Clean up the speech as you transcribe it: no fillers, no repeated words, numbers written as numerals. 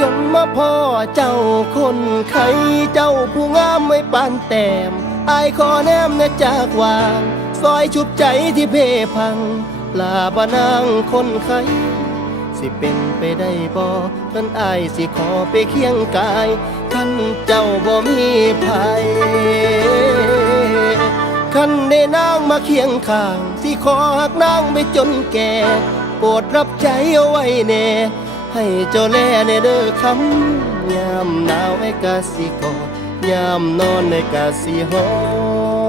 จนมาพ่อเจ้าคนไข้เจ้าผู้งามไม่ปานแต้มอายขอแนมนะจากวางซอยชุบใจที่เพพังลาบานางคนไข้สิเป็นไปได้บ่ท่านอายสิขอไปเคียงกายท่านเจ้าบ่มีภัยคันได้นางมาเคียงข้างสิขอหักนางไปจนแก่โปรดรับใจเอาไว้แน่ให้เจ้าแลในเด้อคำยามหนาวไอ้กะสิกอดยามนอนไอ้กะสิหอม